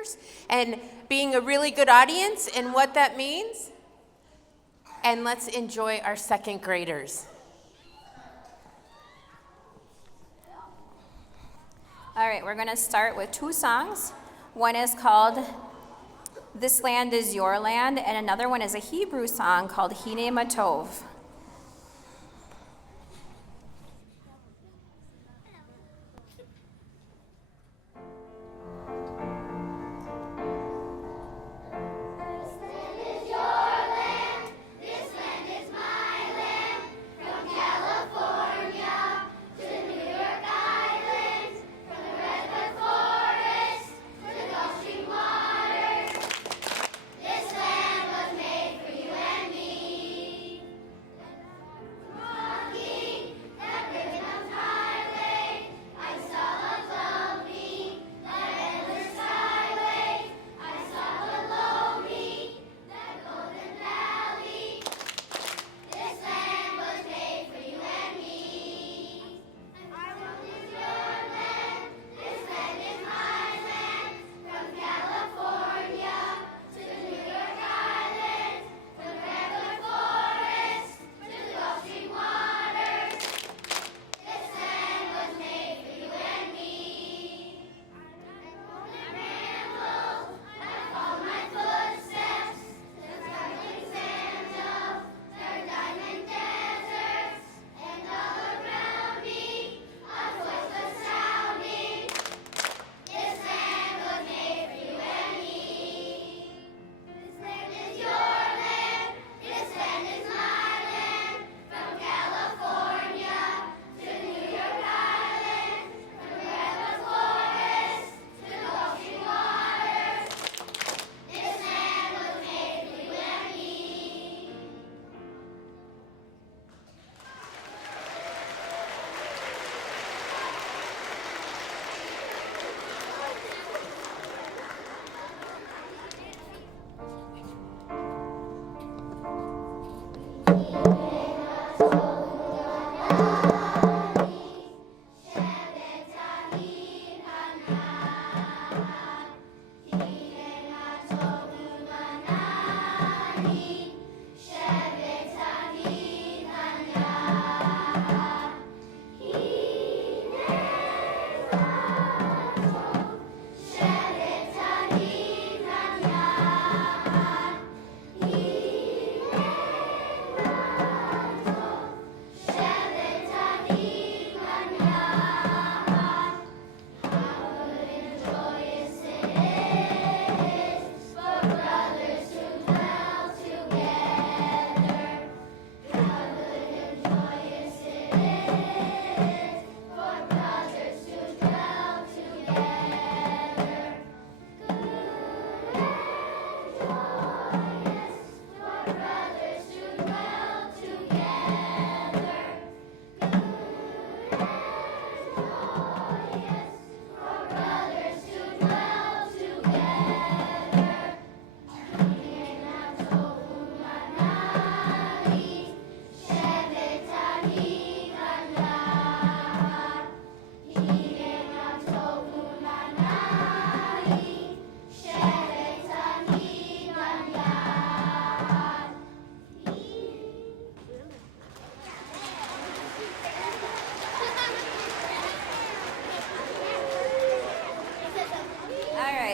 listeners and being a really good audience and what that means. And let's enjoy our second graders. All right, we're going to start with 2 songs. One is called This Land Is Your Land, and another one is a Hebrew song called Hine Matov.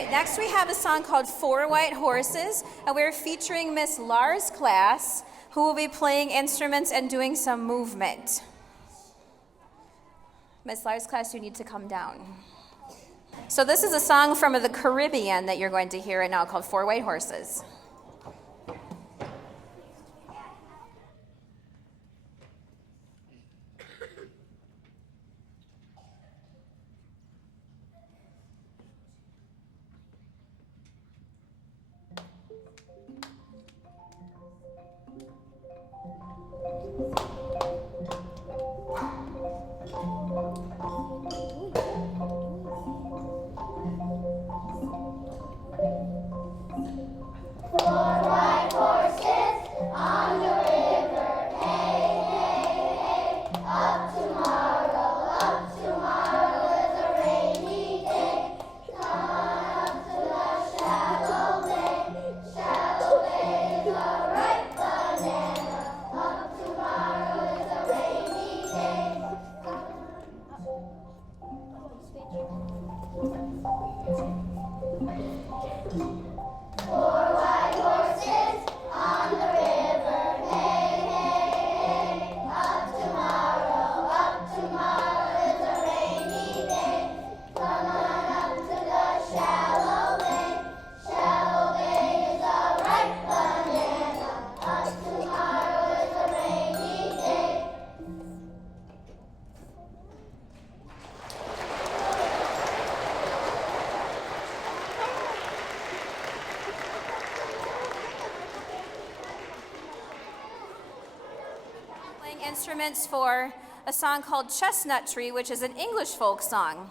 Next we have a song called 4 White Horses, and we're featuring Miss Lars' class, who will be playing instruments and doing some movement. Miss Lars' class, you need to come down. So this is a song from the Caribbean that you're going to hear right now called 4 White Horses. instruments for a song called Chestnut Tree, which is an English folk song.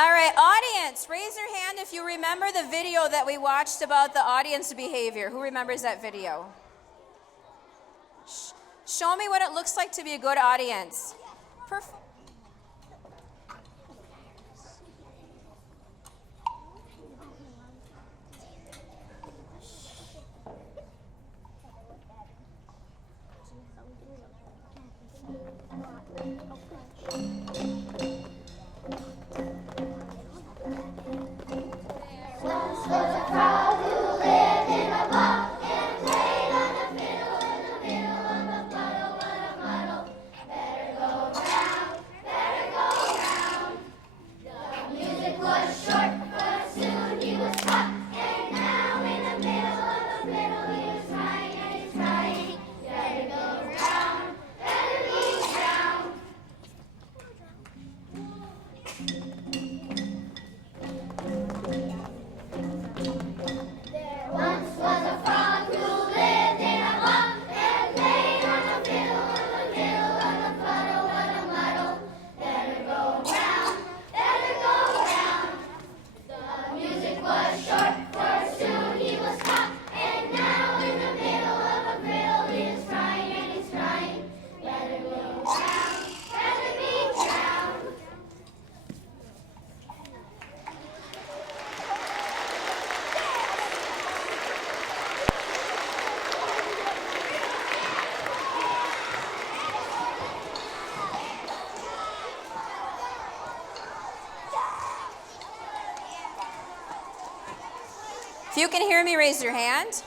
All right, audience, raise your hand if you remember the video that we watched about the audience behavior. Who remembers that video? Show me what it looks like to be a good audience. If you can hear me, raise your hand.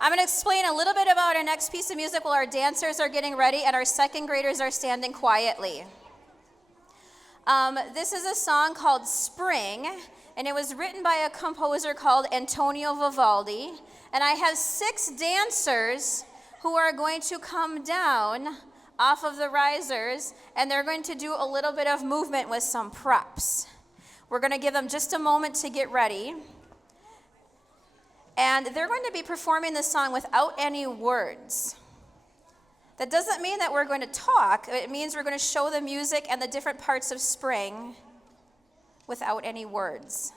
I'm going to explain a little bit about our next piece of music while our dancers are getting ready and our second graders are standing quietly. This is a song called Spring, and it was written by a composer called Antonio Vivaldi. And I have 6 dancers who are going to come down off of the risers, and they're going to do a little bit of movement with some props. We're going to give them just a moment to get ready. And they're going to be performing this song without any words. That doesn't mean that we're going to talk. It means we're going to show the music and the different parts of spring without any words.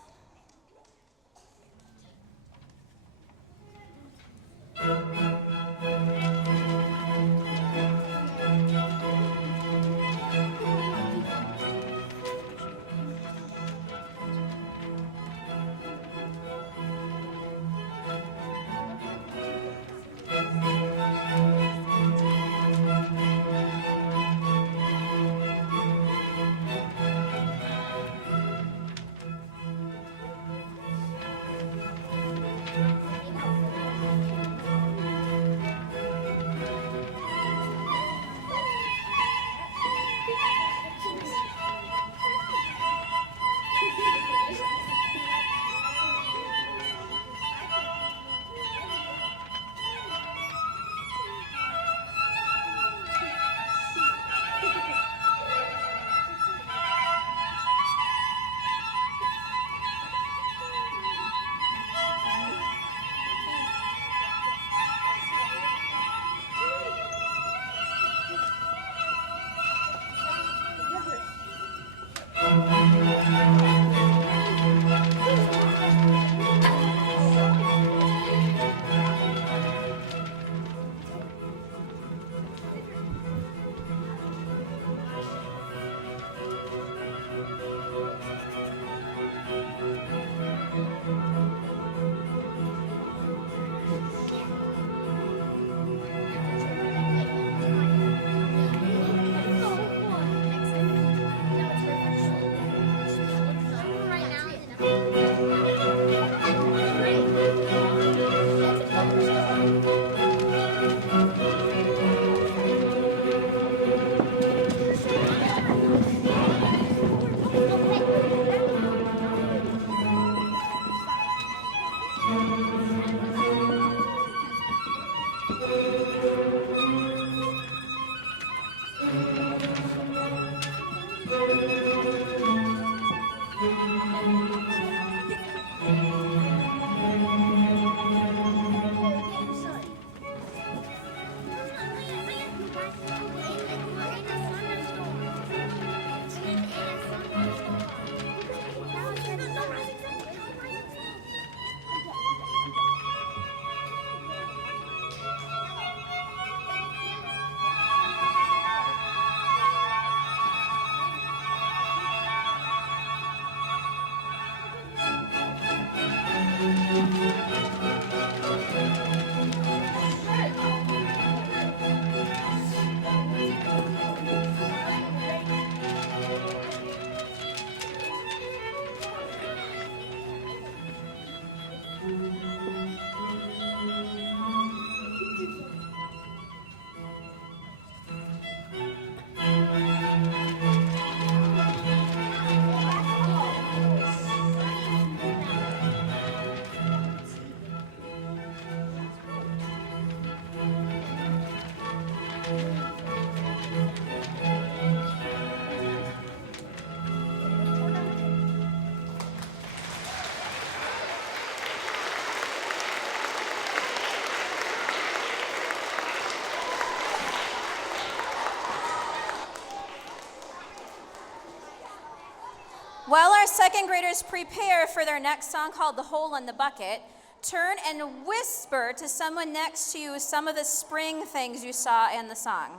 our second graders prepare for their next song called The Hole in the Bucket, turn and whisper to someone next to you some of the spring things you saw in the song.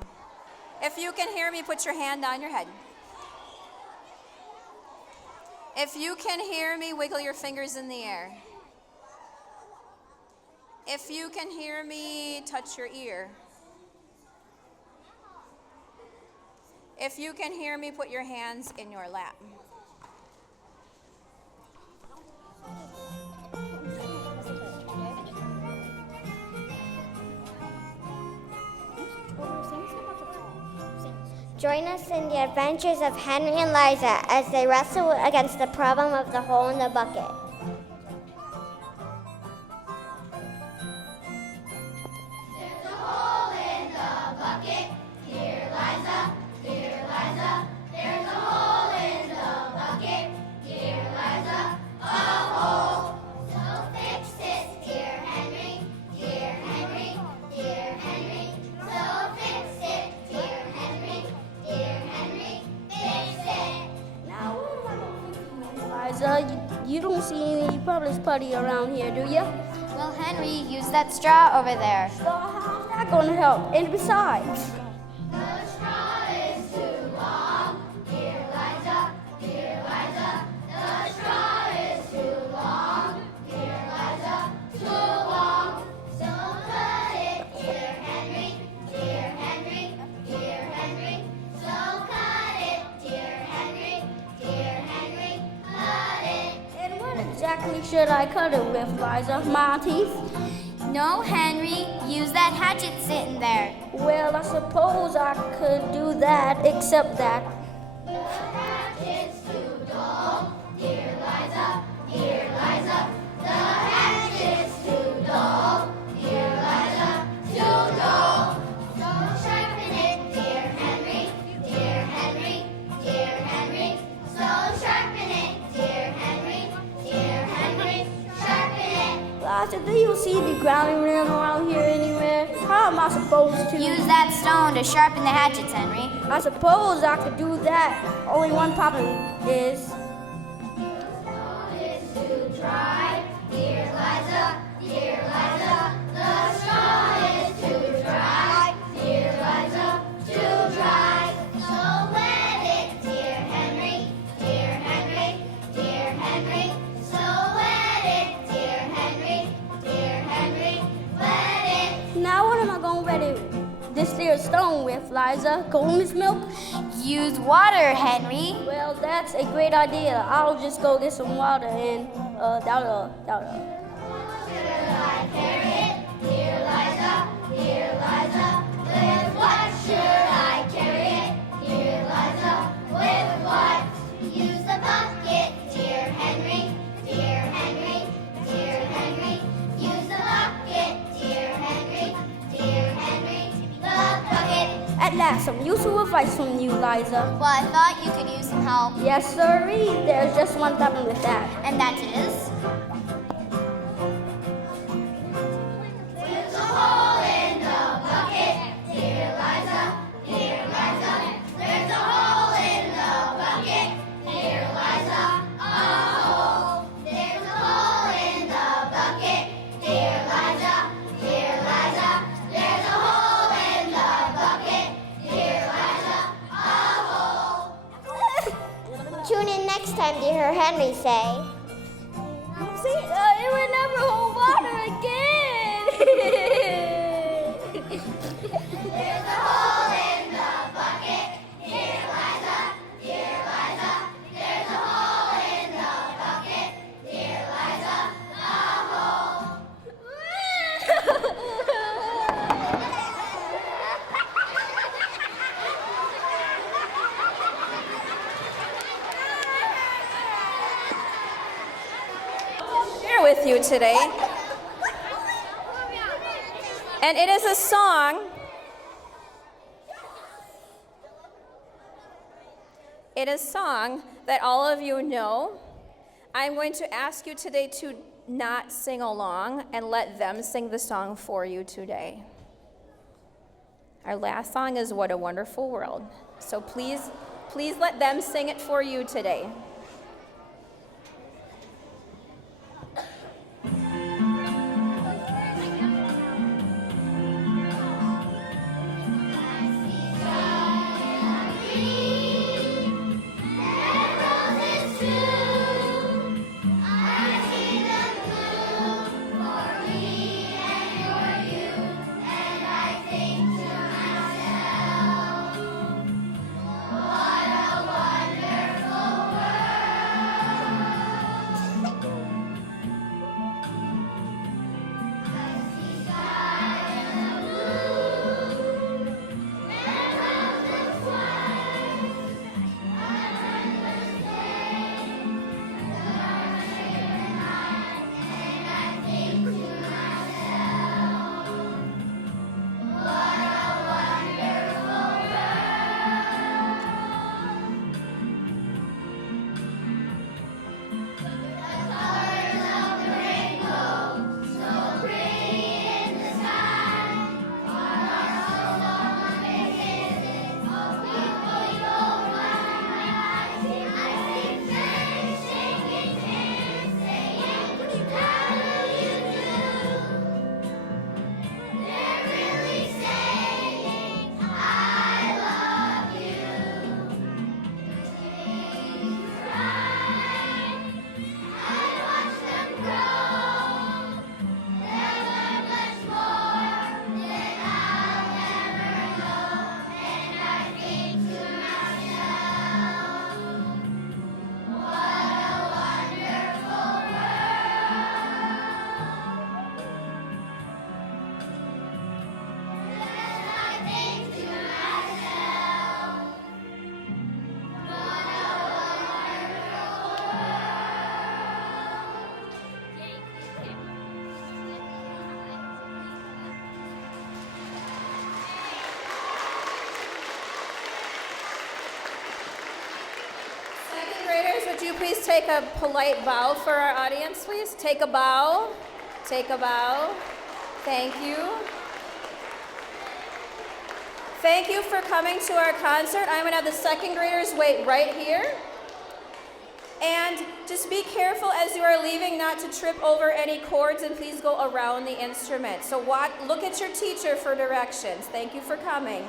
If you can hear me, put your hand on your head. If you can hear me, wiggle your fingers in the air. If you can hear me, touch your ear. If you can hear me, put your hands in your lap. Join us in the adventures of Henry and Liza as they wrestle against the problem of the hole in the bucket. There's a hole in the bucket. Dear Liza, dear Liza. There's a hole in the bucket. Dear Liza, a hole. So fix it, dear Henry. Dear Henry, dear Henry. So fix it, dear Henry. Dear Henry, fix it. Now, Liza, you don't see any public putty around here, do you? Well, Henry, use that straw over there. So how's that going to help? And besides, The straw is too long. Dear Liza, dear Liza. The straw is too long. Dear Liza, too long. So cut it, dear Henry. Dear Henry, dear Henry. So cut it, dear Henry. Dear Henry, cut it. and what exactly should I cut it with, Liza? My teeth? No, Henry, use that hatchet sitting there. Well, I suppose I could do that, except that. The hatchet's too dull, dear Liza, dear Liza. The hatchet's too dull, dear Liza, too dull. So sharpen it, dear Henry, dear Henry, dear Henry. So sharpen it, dear Henry, dear Henry. Sharpen it. Liza, do you see the grounding rim around here anywhere? How am I supposed to? Use that stone to sharpen the hatchets, Henry. I suppose I could do that. Only one problem is, Is too dry, dear Liza, dear Liza. The straw is too dry, dear Liza, too dry. So wet it, dear Henry, dear Henry, dear Henry. So wet it, dear Henry, dear Henry. Wet it. now what am I going to wet it, this there stone with, Liza? Gold's milk? Use water, Henry. Well, that's a great idea. I'll just go get some water and, that'll. Should I carry it, dear Liza, dear Liza? With what should I carry it, dear Liza? With what? Use the bucket, dear Henry, dear Henry, dear Henry. Use the bucket, dear Henry, dear Henry. The bucket. At last, some useful advice from you, Liza. Well, I thought you could use some help, Yes, sirree. There's just one problem with that. and that is. There's a hole in the bucket, dear Liza, dear Liza. There's a hole in the bucket, dear Liza, a hole. There's a hole in the bucket, dear Liza, dear Liza. There's a hole in the bucket, dear Liza, a hole. Tune in next time to hear Henry say, See, it would never hold water again. There's a hole in the bucket, dear Liza, dear Liza. There's a hole in the bucket, dear Liza, a hole. Here with you today. And it is a song. It is a song that all of you know. I'm going to ask you today to not sing along and let them sing the song for you today. Our last song is What a Wonderful World. So please let them sing it for you today. Would you please take a polite bow for our audience, please? Take a bow. Take a bow. Thank you. Thank you for coming to our concert. I'm going to have the second graders wait right here. And just be careful as you are leaving not to trip over any chords, and please go around the instrument. So look at your teacher for directions. Thank you for coming.